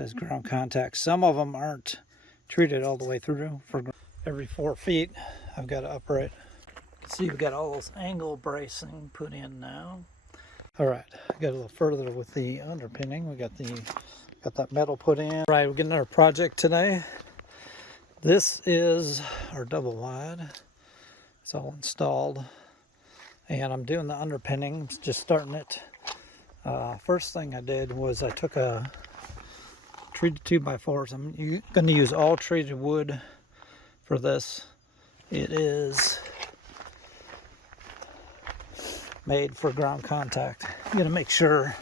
says ground contact. Some of them aren't treated all the way through. For every 4 feet, I've got to upright. See, we've got all those angle bracing put in now. All right, got a little further with the underpinning. We got that metal put in. All right, we're getting our project today. This is our double wide. It's all installed, and I'm doing the underpinning, just starting it. First thing I did was I took a treated 2x4s. I'm going to use all treated wood for this. It is made for ground contact. You got to make sure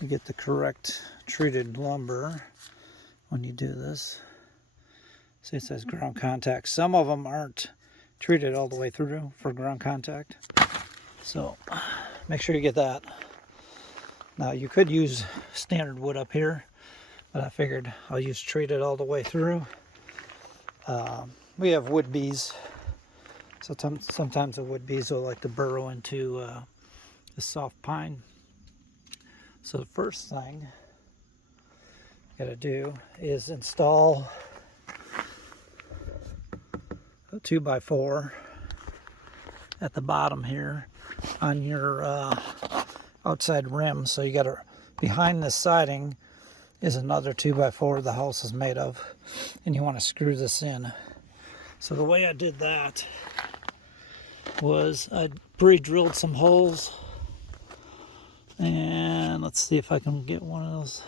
you get the correct treated lumber when you do this. See, it says ground contact. Some of them aren't treated all the way through for ground contact, so make sure you get that. Now you could use standard wood up here, but I figured I'll use treated all the way through. We have wood bees, so sometimes the wood bees will like to burrow into the soft pine. So the first thing you gotta do is install a 2x4 at the bottom here on your outside rim. So you gotta, behind this siding is another 2x4 the house is made of, and you want to screw this in. So the way I did that was I pre-drilled some holes, and let's see if I can get one of those.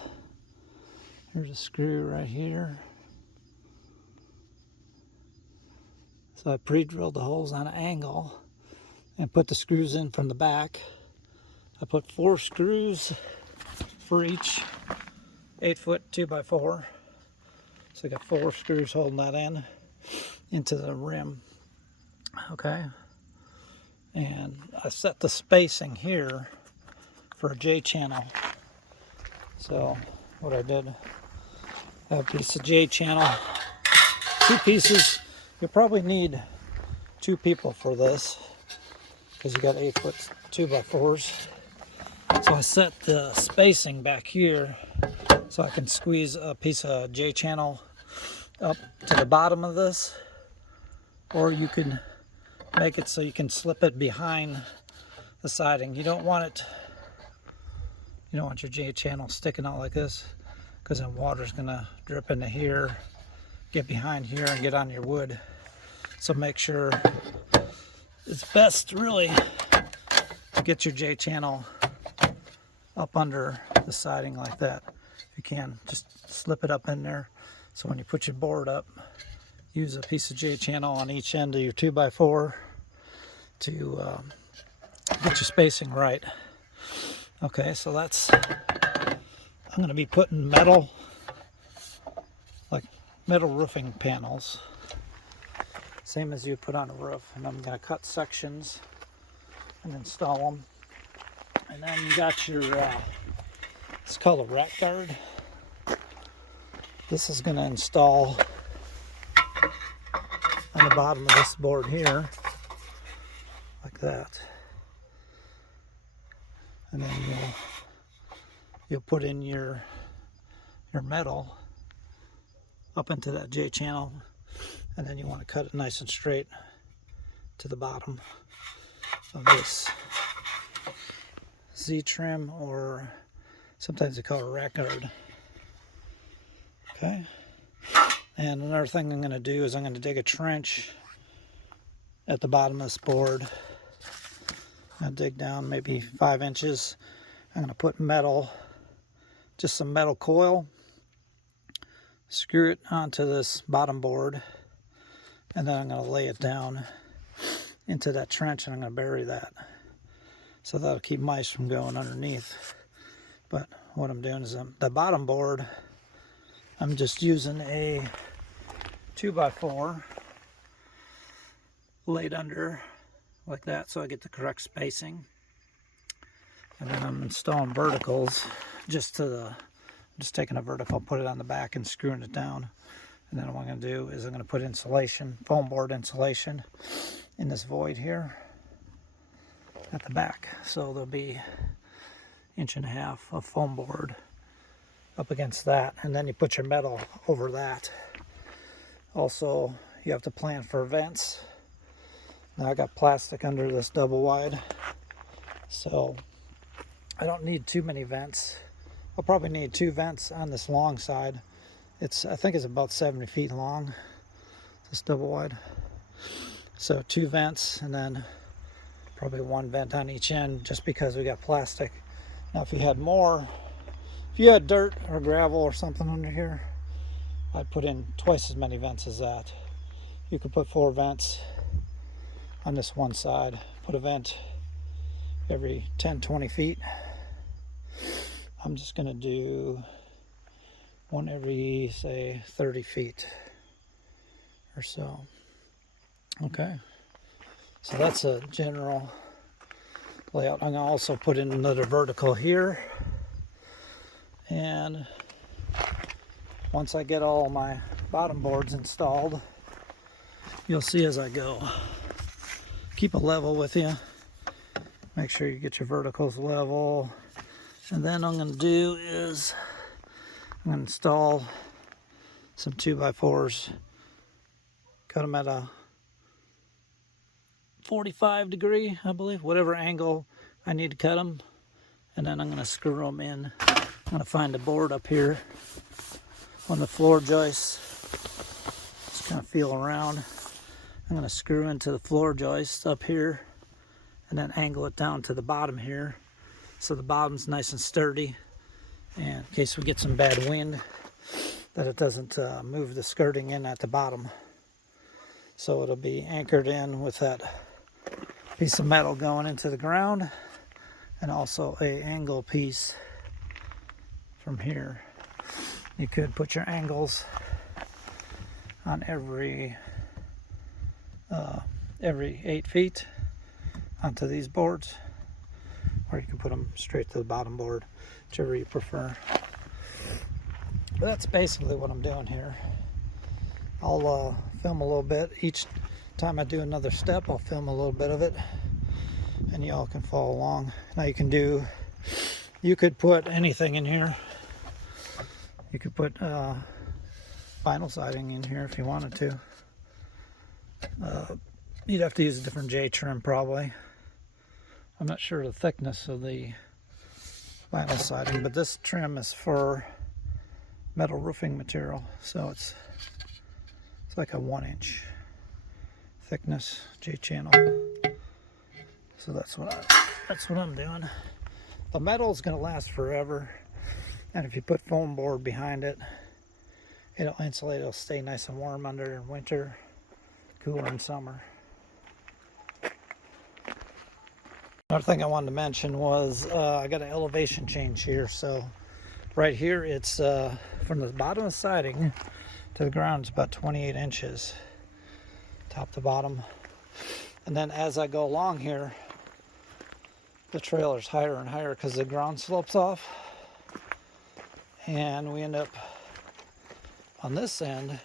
Here's a screw right here. So I pre-drilled the holes on an angle and put the screws in from the back. I put 4 screws for each 8-foot 2x4. So I got 4 screws holding that in into the rim. Okay. And I set the spacing here for a J channel. So what I did, I have a piece of J channel, 2 pieces. You'll probably need 2 people for this because you got 8-foot 2x4s. So I set the spacing back here so I can squeeze a piece of J channel up to the bottom of this, or you can make it so you can slip it behind the siding. You don't want your J channel sticking out like this, because then water's gonna drip into here, get behind here, and get on your wood. So make sure, it's best really to get your J channel up under the siding like that. If you can, just slip it up in there. So when you put your board up, use a piece of J channel on each end of your 2x4 to get your spacing right. Okay, so that's, I'm going to be putting metal, like metal roofing panels, same as you put on a roof, and I'm going to cut sections and install them. And then you got your, it's called a rack guard. This is going to install on the bottom of this board here, like that. And then you'll put in your metal up into that J channel, and then you want to cut it nice and straight to the bottom of this Z trim, or sometimes they call it a rack guard. Okay. And another thing I'm going to do is I'm going to dig a trench at the bottom of this board. I'll dig down maybe 5 inches. I'm going to put metal, just some metal coil, screw it onto this bottom board, and then I'm going to lay it down into that trench, and I'm going to bury that. So that'll keep mice from going underneath. But what I'm doing is the bottom board, I'm just using a 2x4 laid under like that, so I get the correct spacing. And then I'm installing verticals just taking a vertical, put it on the back and screwing it down. And then what I'm going to do is I'm going to put insulation, foam board insulation in this void here at the back. So there'll be 1.5 inches of foam board up against that, and then you put your metal over that. Also, you have to plan for vents. Now I got plastic under this double wide, so I don't need too many vents. I'll probably need 2 vents on this long side. I think it's about 70 feet long, this double wide. So 2 vents, and then probably 1 vent on each end, just because we got plastic. Now if you had more, if you had dirt or gravel or something under here, I'd put in twice as many vents as that. You could put 4 vents on this one side, put a vent every 10-20 feet. I'm just going to do one every, say, 30 feet or so. Okay, so that's a general layout. I'm going to also put in another vertical here, and once I get all my bottom boards installed, you'll see as I go. Keep it level with you. Make sure you get your verticals level. And then I'm going to do is I'm going to install some 2x4s. Cut them at a 45 degree, I believe, whatever angle I need to cut them. And then I'm going to screw them in. I'm going to find a board up here on the floor joist. Just kind of feel around. I'm going to screw into the floor joist up here and then angle it down to the bottom here, so the bottom's nice and sturdy, and in case we get some bad wind, that it doesn't move the skirting in at the bottom. So it'll be anchored in with that piece of metal going into the ground, and also a angle piece from here. You could put your angles on every 8 feet onto these boards, or you can put them straight to the bottom board, whichever you prefer. But that's basically what I'm doing here. I'll film a little bit. Each time I do another step, I'll film a little bit of it, and y'all can follow along. Now you could put anything in here. You could put vinyl siding in here if you wanted to. You'd have to use a different J trim probably. I'm not sure the thickness of the vinyl siding, but this trim is for metal roofing material, so it's like a 1-inch thickness J channel. So that's what I'm doing. The metal is going to last forever, and if you put foam board behind it, it'll insulate. It'll stay nice and warm under in winter, cooler in summer. Another thing I wanted to mention was I got an elevation change here. So right here, it's from the bottom of the siding to the ground, it's about 28 inches, top to bottom. And then as I go along here, the trailer's higher and higher because the ground slopes off. And we end up on this end,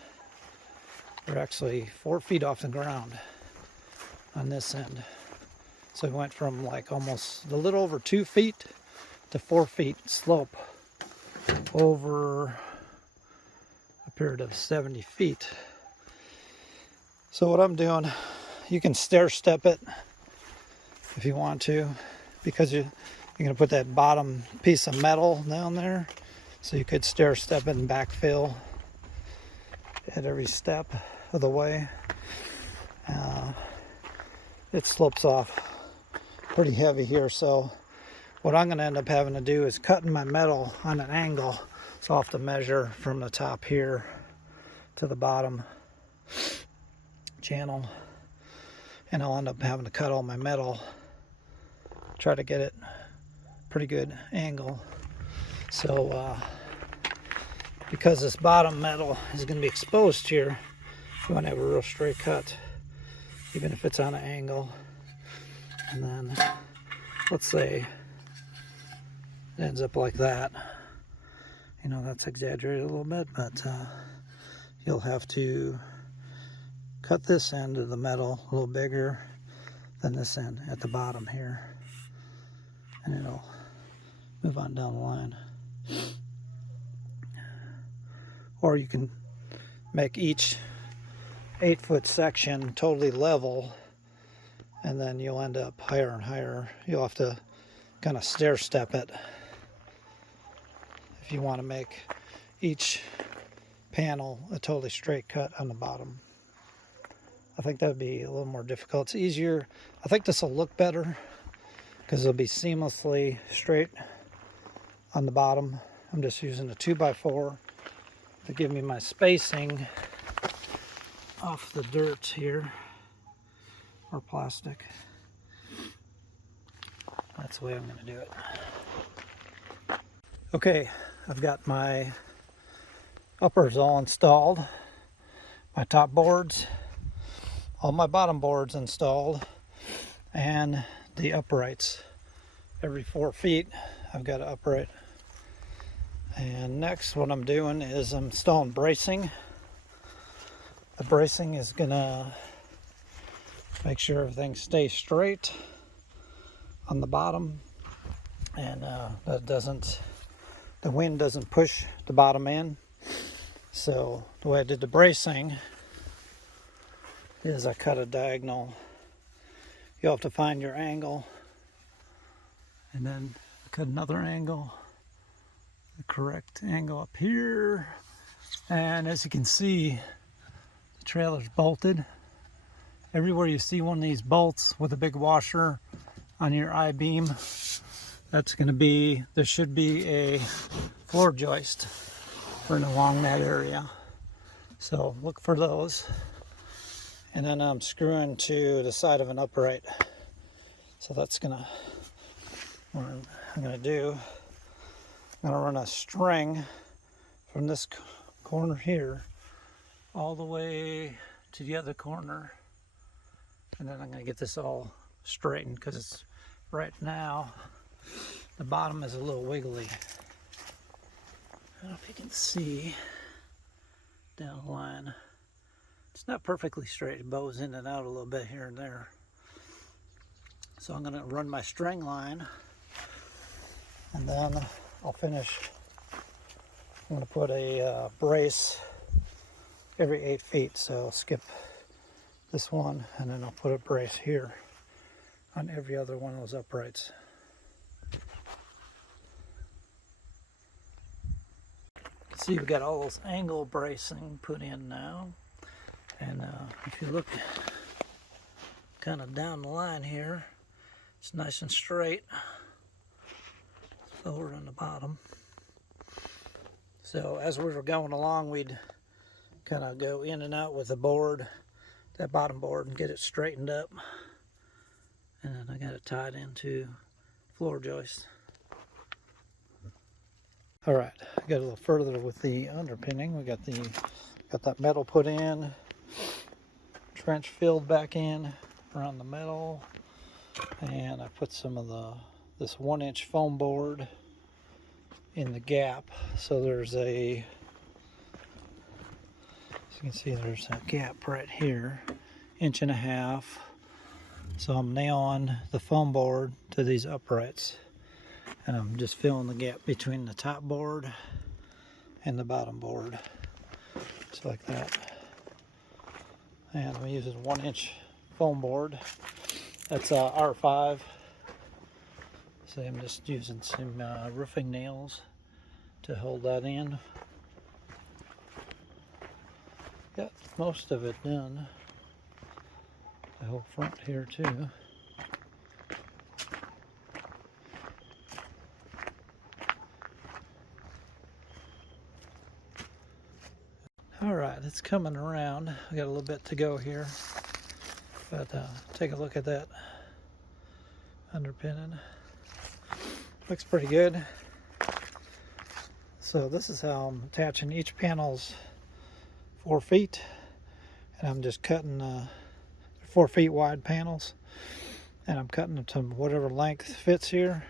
we're actually 4 feet off the ground on this end. So we went from like almost a little over 2 feet to 4 feet slope over a period of 70 feet. So what I'm doing, you can stair step it if you want to, because you're going to put that bottom piece of metal down there. So you could stair step it and backfill at every step of the way. It slopes off pretty heavy here, so what I'm going to end up having to do is cutting my metal on an angle. So I'll have to measure from the top here to the bottom channel, and I'll end up having to cut all my metal, try to get it pretty good angle. So because this bottom metal is going to be exposed here, you want to have a real straight cut, even if it's on an angle. And then let's say it ends up like that. You know, that's exaggerated a little bit, but you'll have to cut this end of the metal a little bigger than this end at the bottom here, and it'll move on down the line. or you can make each 8-foot section totally level, and then you'll end up higher and higher. You'll have to kind of stair step it if you want to make each panel a totally straight cut on the bottom. I think that would be a little more difficult. It's easier. I think this will look better because it'll be seamlessly straight on the bottom. I'm just using a 2x4 to give me my spacing off the dirt here, or plastic. That's the way I'm going to do it. Okay, I've got my uppers all installed, my top boards, all my bottom boards installed, and the uprights. Every 4 feet I've got an upright. And next what I'm doing is I'm installing bracing. The bracing is gonna make sure everything stays straight on the bottom, and the wind doesn't push the bottom in. So the way I did the bracing is I cut a diagonal. You'll have to find your angle, and then cut another angle, the correct angle up here. And as you can see, the trailer's bolted. Everywhere you see one of these bolts with a big washer on your I-beam, that's going to be, there should be a floor joist running along that area. So look for those. And then I'm screwing to the side of an upright. So that's gonna, what I'm gonna do, I'm gonna run a string from this corner here all the way to the other corner. And then I'm gonna get this all straightened, because it's right now the bottom is a little wiggly. I don't know if you can see down the line. It's not perfectly straight. It bows in and out a little bit here and there. So I'm going to run my string line, and then I'll finish. I'm going to put a brace every 8 feet. So I'll skip this one, and then I'll put a brace here on every other one of those uprights. You can see we've got all those angle bracing put in now. And if you look kind of down the line here, it's nice and straight. It's lower on the bottom. So as we were going along, we'd kind of go in and out with the board, that bottom board, and get it straightened up. And then I got it tied into floor joist. All right, I got a little further with the underpinning. We got that metal put in, trench filled back in around the metal, and I put some of this 1-inch foam board in the gap. So there's as you can see, there's a gap right here, 1.5 inches. So I'm nailing the foam board to these uprights, and I'm just filling the gap between the top board and the bottom board, just like that. And I'm using 1-inch foam board. That's R5. So I'm just using some roofing nails to hold that in. Got most of it done. The whole front here too. All right, it's coming around. I got a little bit to go here, but take a look at that underpinning. Looks pretty good. So this is how I'm attaching. Each panel's 4 feet, and I'm just cutting 4 feet wide panels, and I'm cutting them to whatever length fits here.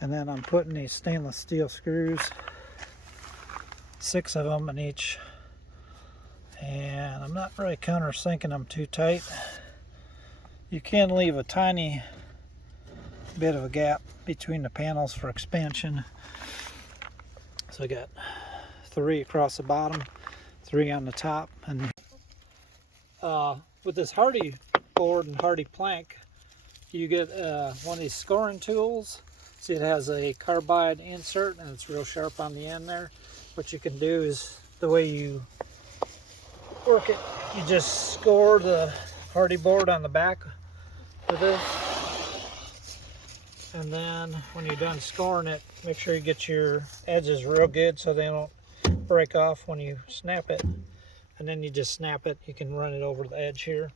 And then I'm putting these stainless steel screws, 6 of them in each. And I'm not really countersinking them too tight. You can leave a tiny bit of a gap between the panels for expansion. So I got 3 across the bottom, 3 on the top. And with this hardy board and hardy plank, you get one of these scoring tools. See, it has a carbide insert and it's real sharp on the end there. What you can do is, the way you work it, you just score the hardy board on the back with this. And then when you're done scoring it, make sure you get your edges real good so they don't break off when you snap it. And then you just snap it. You can run it over the edge here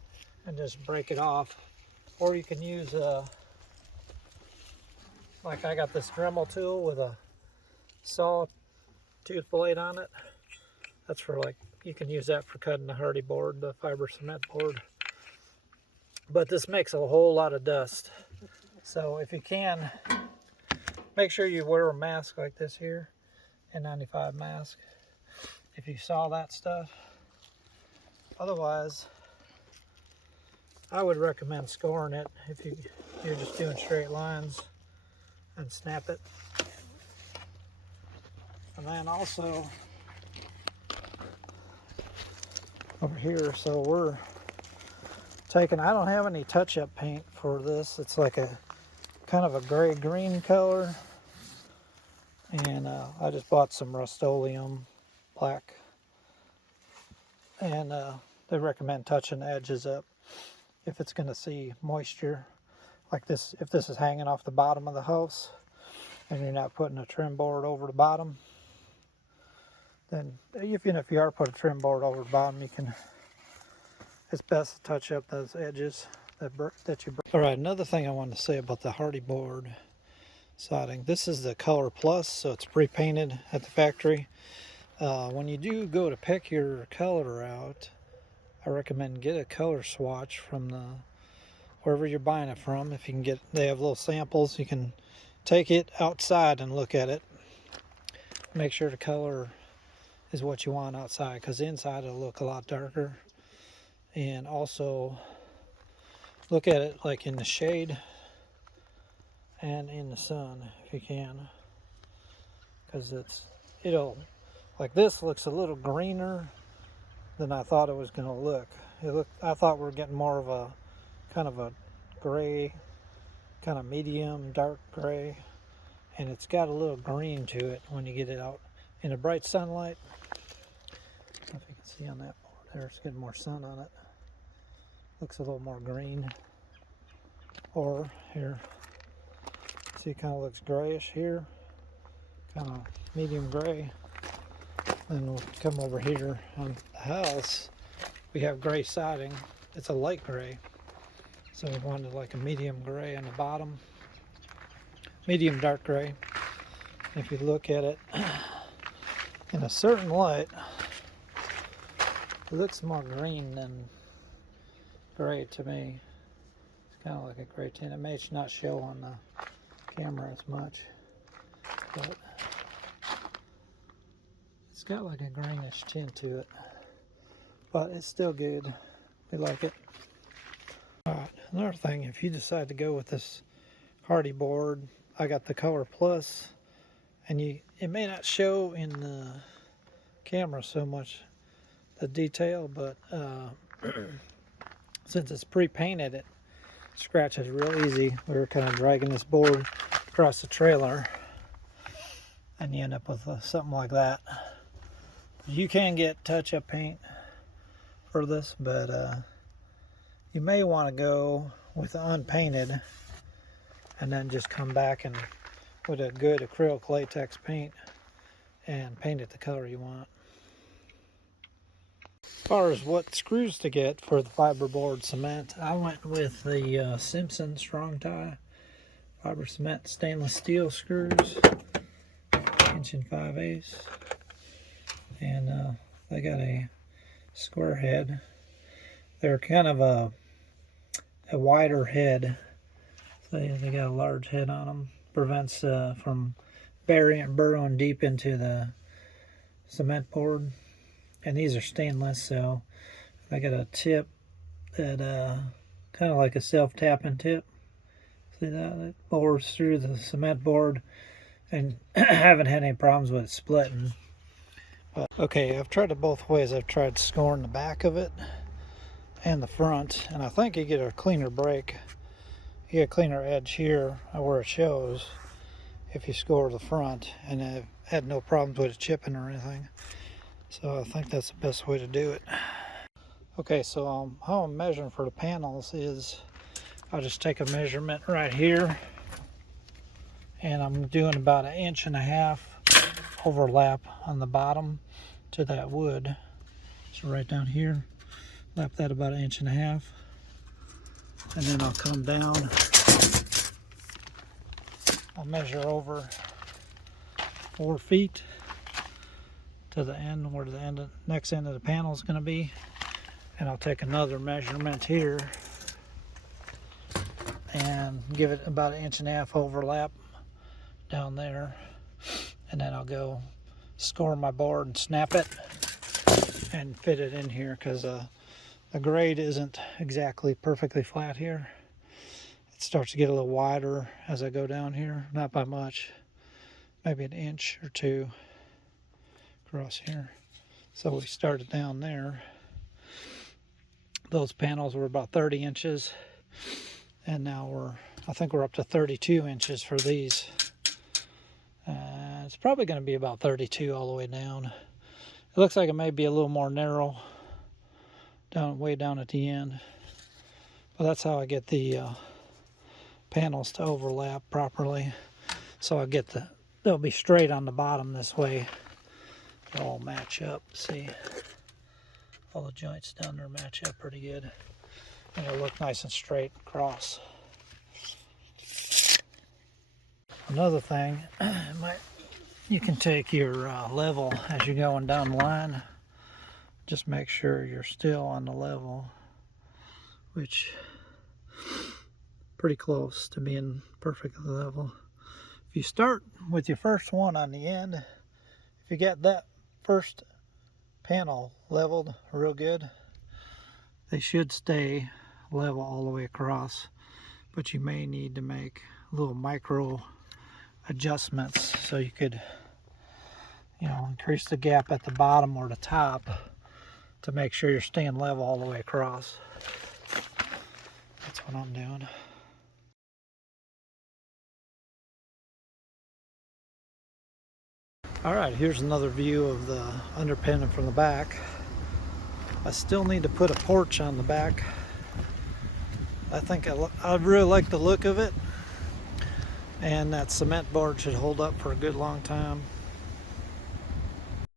and just break it off. Or you can use like I got this Dremel tool with a saw tooth blade on it. That's for, like, you can use that for cutting the hardy board, the fiber cement board. But this makes a whole lot of dust. So if you can, make sure you wear a mask like this here, N95 mask, if you saw that stuff. Otherwise, I would recommend scoring it if you're just doing straight lines, and snap it. And then also over here, so we're taking, I don't have any touch-up paint for this. It's like a kind of a gray-green color, and I just bought some Rust-Oleum black, and they recommend touching the edges up if it's going to see moisture like this. If this is hanging off the bottom of the house and you're not putting a trim board over the bottom, then even if you are putting a trim board over the bottom, you can, it's best to touch up those edges that you break. All right, another thing I wanted to say about the hardy board siding. This is the Color Plus, so it's pre-painted at the factory. When you do go to pick your color out, I recommend get a color swatch from wherever you're buying it from. If you can get, they have little samples. You can take it outside and look at it. Make sure the color is what you want outside, because inside it'll look a lot darker. And also look at it like in the shade and in the sun if you can, because it'll, like this looks a little greener than I thought it was going to look. I thought we were getting more of a kind of a gray, kind of medium dark gray, and it's got a little green to it when you get it out in the bright sunlight. I don't know if you can see on that board there, it's getting more sun on it. Looks a little more green. Or here, see, it kind of looks grayish here, kind of medium gray. Then we'll come over here on the house. We have gray siding. It's a light gray, so we wanted like a medium gray on the bottom, medium dark gray. If you look at it in a certain light, it looks more green than gray to me. It's kind of like a gray tint. It may not show on the camera as much, but it's got like a greenish tint to it, but it's still good. We like it. Alright, another thing, if you decide to go with this hardy board, I got the Color Plus, and it may not show in the camera so much the detail, but since it's pre-painted, it scratches real easy. We were kind of dragging this board across the trailer, and you end up with something like that. You can get touch-up paint for this, but you may want to go with unpainted and then just come back and with a good acrylic latex paint and paint it the color you want. As far as what screws to get for the fiberboard cement, I went with the Simpson Strong Tie fiber cement stainless steel screws, 1 5/8, and they got a square head. They're kind of a wider head, so they got a large head on them. Prevents from burrowing deep into the cement board. And these are stainless, so I got a tip that kind of like a self-tapping tip. See that? It bores through the cement board, and I haven't had any problems with it splitting. Okay, I've tried it both ways. I've tried scoring the back of it and the front, and I think you get a cleaner break. You get a cleaner edge here where it shows if you score the front, and I've had no problems with it chipping or anything. So I think that's the best way to do it. Okay, so how I'm measuring for the panels is I'll just take a measurement right here, and I'm doing about 1.5 inches overlap on the bottom to that wood. So right down here, lap that about 1.5 inches, and then I'll come down. I'll measure over 4 feet to the end where the next end of the panel is going to be, and I'll take another measurement here and give it about 1.5 inches overlap down there, and then I'll go score my board and snap it and fit it in here, because the grade isn't exactly perfectly flat here. It starts to get a little wider as I go down here, not by much, maybe 1 inch or 2 across here. So we started down there. Those panels were about 30 inches, and now I think we're up to 32 inches for these. It's probably going to be about 32 all the way down. It looks like it may be a little more narrow way down at the end, but that's how I get the panels to overlap properly. So I get they'll be straight on the bottom this way. They'll all match up. See, all the joints down there match up pretty good, and it'll look nice and straight across. Another thing, you can take your level as you're going down the line. Just make sure you're still on the level, which pretty close to being perfectly level. If you start with your first one on the end, if you get that first panel leveled real good, they should stay level all the way across, but you may need to make little micro adjustments so you could, increase the gap at the bottom or the top to make sure you're staying level all the way across. That's what I'm doing. Alright, here's another view of the underpinning from the back. I still need to put a porch on the back. I think I really like the look of it, and that cement board should hold up for a good long time.